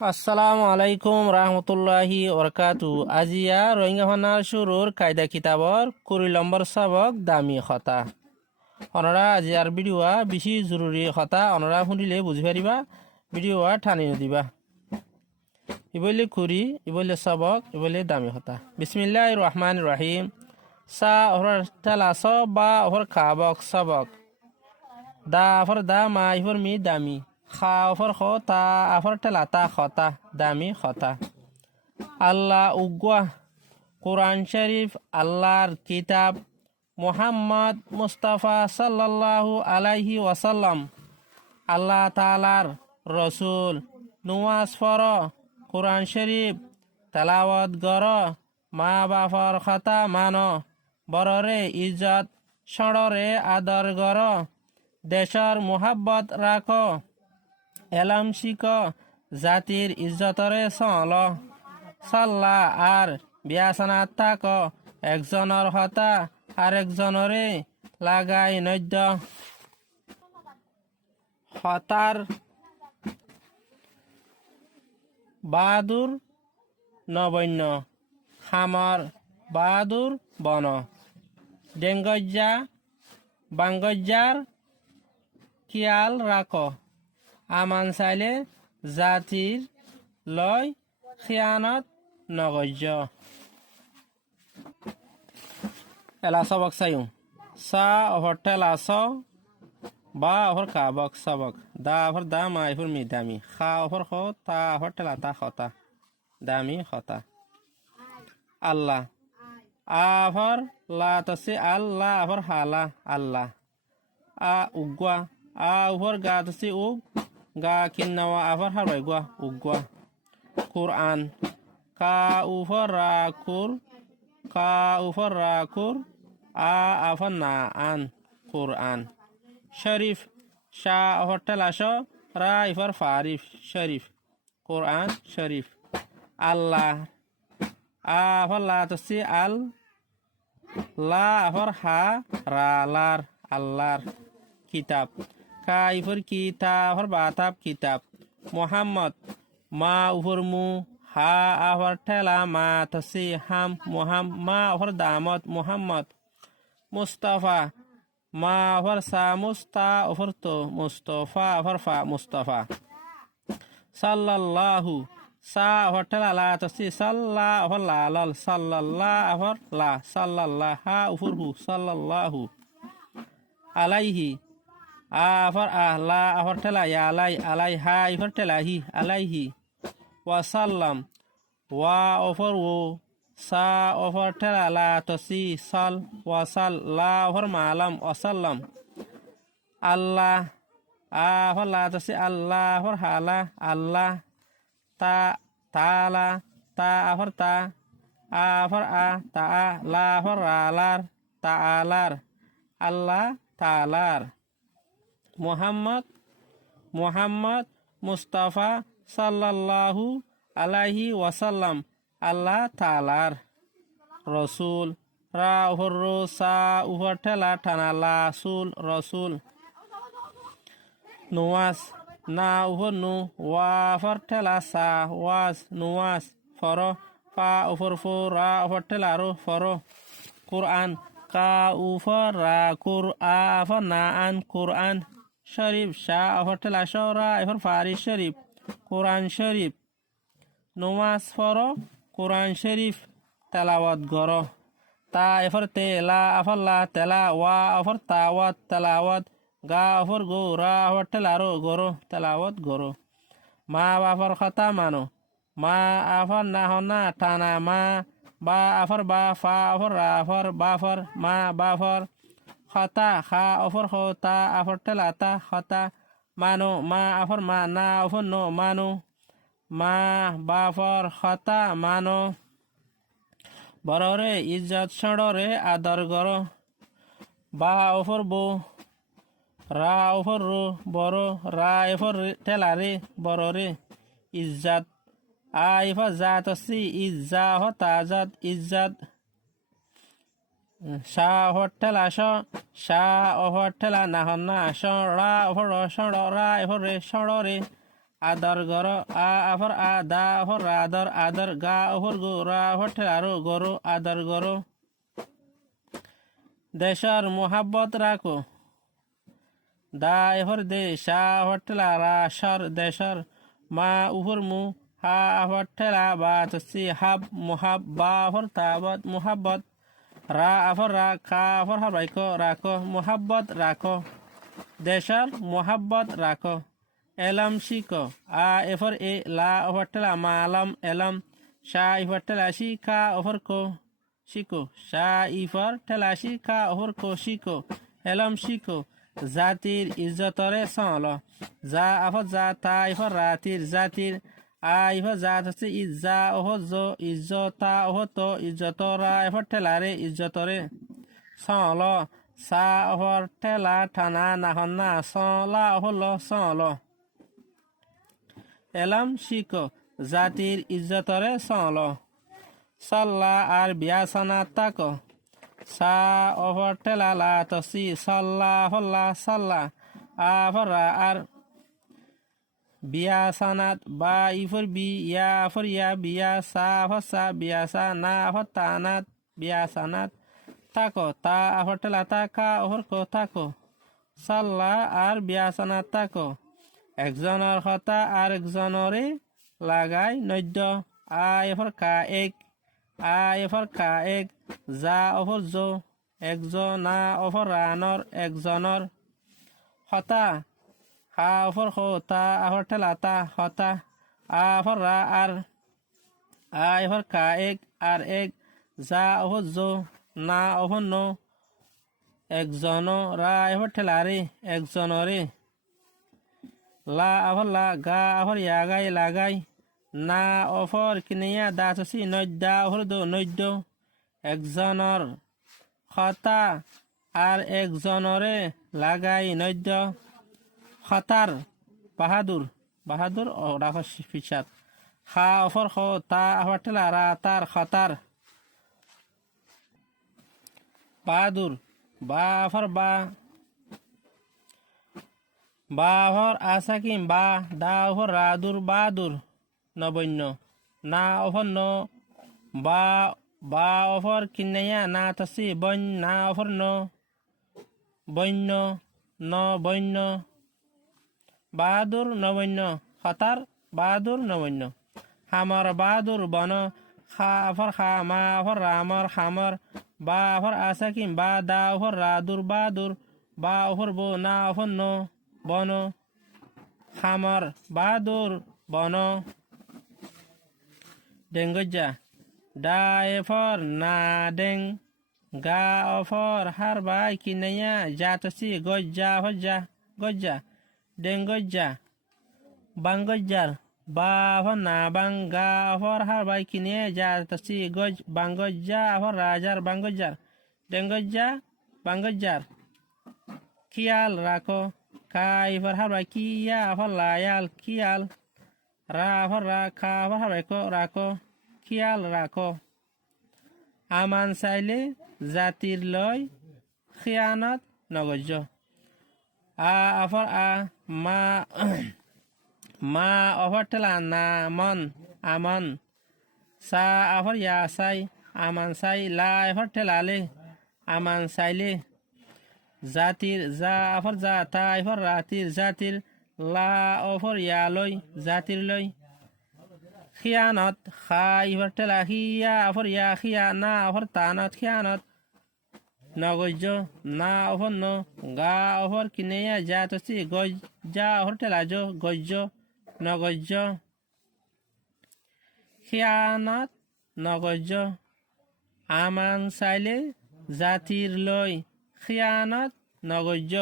আসসালামু আলাইকুম রহমতুল্লাহি ওরকাতু। আজিয়া রোহিঙ্গা ফানার শুরুর কায়দা কিতাবর 20 নম্বর সবক দামি কথা। অনরা আজিয়ার ভিডিওয়া বেশি জরুরি কথা অনরা শুনিলে বুঝি পারিবা, ভিডিওয়া ঠানি নদিবা। ইবলে কুরি ইবলে সবক ইবলে দামি কথা। বিসমিল্লাহির রহমানির রহিম। সা ওহর তেলাস বা ওহর খাবক সবক। দা আফর দা মা ইফর মি দামি। খা আফর খ তা আফর তেলা তা খতা দামি খতা। আল্লাহ উগ্ওয়া কোরআন শরীফ আল্লাহর কিতাব মুহাম্মদ মুস্তাফা সাল্লাল্লাহু আলাইহি ওয়াসাল্লাম আল্লাহ তাআলার রসুল। নুয়াজ ফর কোরআন শরীফ তেলাওয়াত গর, মা বাপর কথা মান, বড়রে ইজ্জত সড়রে আদর গর, দেশর মোহাব্বত রাখ, এলাম শিখ, জাতির ইজ্জতরে চল, সাল্লা আর বিয়াসনাত থাক, একজনের হতা আরেকজনরে লাগাই নদ্য, হতার বাহাদুর নবন্য, খামর বাহাদুর বন, ডেঙ্গজ্জা বাঙ্গজ্জার খেয়াল রাখ, আমান চাইলে জাতির লয় খিয়ানত নগজ্য। এলা সবক চাইও সা অভর টেলা স বা অভর কাবক সবক দা অভর দা মা ইফর মি দামি খা অভর খ তা অভর টেলা তা খতা দামি খতা। আল্লাহ আভর লা তসে আল্লাহ আভর হালা আল্লাহ। আ উগ্ওয়া আ উভর গা তসে উগ গা কিন্নাওয়া আভর হারবাই গুয়া উগ্ওয়া। কুরআন কা উভর রা কুর কা উভর রা কুর আ আভর না আন কুরআন। শরীফ শাহ আভর টেলাস রা ইফর ফারিফ শরীফ কুরআন শরীফ। আল্লাহ আভর লা তসে আল লা আভর হা রা লার আল্লাহর। কিতাব কা ইফর কিতাব বাতাব কিতাব। মোহাম্মদ মা উফর মু হা আভর ঠেলা মা তসি হাম মা আভর দামত মোহাম্মদ। মুস্তাফা মা আভর সা মুস্তা উফর তো মুস্তফা আভর ফা মুস্তফা। সাল্লাল্লাহু সা আভর ঠেলা লা তসি সাল্লা আভর লা লাল সাল্লাল্লাহ আভর লা সাল্লাল্লাহ হা উফর হু সাল্লাল্লাহু। আলাইহি আফর আহলা আফর ঠেলা আলাই আলাই হা ইফর ঠেলা হি আলাইহি। ওয়াসাল্লাম ওয়া অফর ও সা অফর ঠেলা লা তসি সাল ওয়াসাল লা অফর মালাম ওয়াসাল্লাম। আল্লাহ আফর লা তসি আল্লাহ আফর হালা আল্লাহ। তা তালা তা আফর তা আফর আ তা লা আফর আলার তা আলার আল্লাহ তালার। মোহাম্মদ মোহাম্মদ মুস্তাফা সাল্লাল্লাহু আলাইহি ওয়াসাল্লাম আল্লাহ তালার রসুল। রা উহর সা উহর ঠেলা ঠানা লা সুল রসুল। নুয়াস না উহর নু ওয়াফর ঠেলা সা ওয়াজ নুয়াস ফর ফা উফর ফো রা উফর ঠেলা রো ফর। কুরআন কা উফর রা কুর আফর না আন কুরআন। শরীফ শাহ আফর ঠেলা সরা এফর ফারি শরীফ কোরআন শরীফ। নমাজ ফর কোরআন শরীফ তেলাওয়াত গর। তা এফর তেলা আফর লা তেলা ওয়া আফর তাওয়াত তেলাওয়াত। গা আফর গো রা আফর ঠেলা রো গরো তেলাওয়াত গরো। মা বাফর কথা মানো মা আফর না হনা টানা মা বা আফর বা ফা আফর রা আফর বাফর মা বাফর। খতা খা অফর খতা আফর ঠেলা তা খতা। মানো মা আফর মা না আফর নো মানো মা বাফর খতা মানো। বড়রে ইজ্জত সড়রে আদর গর। বা অফর বো রা অফর রো বড় রা এফর ঠেলা রে বড়রে। ইজ্জত আ ইফর জাত সি ইজ্জা হতা জাত ইজ্জত। শাহ অফর ঠেলা স শাহ অফর ঠেলা না হন না স রা অফর র সড় রা এফর রে সড় রে। আদর গর আ আফর আ দা আফর আদর আদর গা আফর গো রা আফর ঠেলারো গরো আদর গরো দেশর মোহাব্বত রাখো দা এফর দে শা আফর ঠেলা রা সর দেশর মা উফর মু হা আফর ঠেলা বা তসি হাব মোহাব বা আফর তাবত মোহাব্বত রা আফর রা খা আফর হাবাইকো রাখো মোহাব্বত রাখো দেশর মোহাব্বত রাখো এলম শিখো আ এফর এ লা আফর ঠেলা মা আলম এলম শা ইফর ঠেলা শিখা আফর কো শিখো শা ইফর ঠেলা শিখা আফর কো শিখো এলম শিখো জাতির ইজ্জতরে সল যা আফর যা তা ইফর রাতির জাতির আ ইফর জাত হচ্ছে ইজ্জা ওহ জো ইজ্জতা ওহ তো ইজ্জতরা এফর ঠেলারে ইজ্জতরে সল সা অফর ঠেলা ঠানা নাহন না সলা হল সল এলাম শিখো জাতির ইজ্জতরে সল সল্লা আর বিয়াসানা তাক সা অফর ঠেলা লা তসি সল্লা হল্লা সল্লা আফরা আর বিয়াসানাত বা ইফর বি ইয়া আফর ইয়া বিয়া সা আফর সা বিয়াসা না আফর তানাত বিয়াসানাত তাকো তা আফর ঠেলা তাকা অফর কো তাকো সাল্লা আর বিয়াসানাত তাকো একজনের কথা আর একজনরে লাগাই নদ্য আ এফর কা এক আ এফর কা এক যা অফর জো একজনা অফর রানর একজনর হতা হা অফর হো তা আফর ঠেলা তা হতা আফর রা আর আ এফর কা এক আর এক যা অফর জো না অফর নো একজন রা এফর ঠেলা রে একজনরে লা আফর লা গা আফর ইয়াগাই লাগাই না অফর কিনিয়া দাসি নদ্যা অফর দো নদ্য একজনর খতা আর একজনরে লাগাই নদ্য খতার বাহাদুর বাহাদুর ও রাখো ফিসাদ খা অফর খ তা আফর ঠেলা রা তার খতার বাহাদুর বা আফর বা বাহর আসাকিম বা দা অফর রাদুর বাদুর নবন্য না অফর ন বা বা অফর কিনাইয়া না তসি বন্য না অফর ন বন্য ন বন্য বাহাদুর নবন্য হতার বাহাদুর নবন্য হামর বাহাদুর বন খা অফর খা মা অফর রামর খামর বা অফর আসাকিম বা দা অফর রাদুর বাদুর বা অফর বো না অফর ন বন খামর বাহাদুর বন ডেঙ্গজা ডা এফর না ডেং গা অফর হার বাই কিনাইয়া জাতসি গজ্জা হজ্জা গজ্জা ডেঙ্গজা বাঙ্গজ্জার বা অফর না বাং গা অফর হার বাই কিনিয়ে জাতসি গজ বাঙ্গজ্জা অফর রাজার বাঙ্গজ্জার ডেঙ্গজ্জা বাঙ্গজ্জার খিয়াল রাখো কাই ফর হারবাই কিয়া ফর লায়াল খিয়াল রা ফর রা খা ফর হারবাই কো রাখো খিয়াল রাখো আমান চাইলে জাতির লয় খিয়ানত নগজ্য আ আফর আ মা মা অফর ঠেলা না মন আমন সা আফর ইয়া সাই আমান সাই লা এফর ঠেলালে আমান চাইলে জাতির যা আফর যা তা আফর রাতির জাতির লা অফর ইয়া লই জাতির লই খিয়ানত খা ইফর ঠেলা খিয়া আফর ইয়া খিয়া না আফর তানত খিয়ানত নগজ্য না অফর ন গা অফর কিনেয়া যা তসি গজ যা অফর ঠেলা যো গজ্য নগজ্য খিয়ানত নগজ্য আমান চাইলে জাতির লই খিয়ানত নগজ্য